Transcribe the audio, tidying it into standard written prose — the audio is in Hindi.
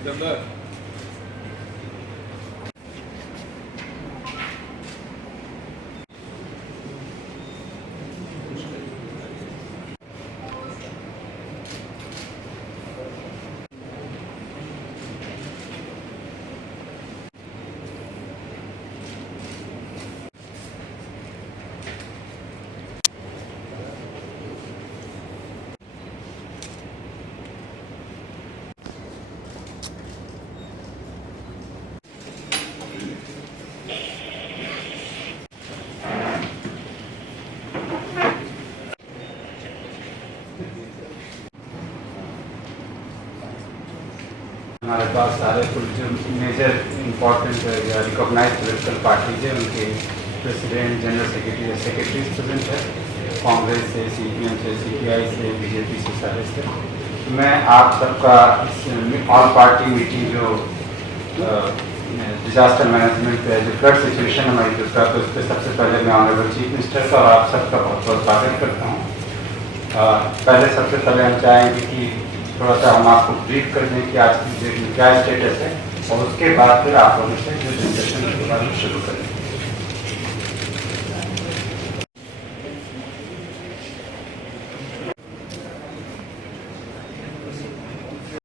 सिकंदर हमारे पास सारे जो मेजर इम्पोर्टेंट या रिकॉग्नाइज पोलिटिकल पार्टीज है उनके president, general secretary, secretaries present है। कांग्रेस से, CPM से, CPI से, BJP से, सारे से। मैं आप सबका इस ऑल पार्टी मीटिंग जो डिजास्टर मैनेजमेंट पे जो फ्लड सिचुएशन हमारी दूसरा, तो उस पर सबसे पहले मैं ऑनरेबल चीफ मिनिस्टर का और आप सबका बहुत बहुत स्वागत करता हूँ। पहले सबसे पहले हम चाहेंगे कि थोड़ा सा हम आपको ब्रीफ कर दें कि आज की डेट में क्या स्टेटस है, और उसके बाद फिर आप लोगों से जो डिस्कशन है शुरू करें।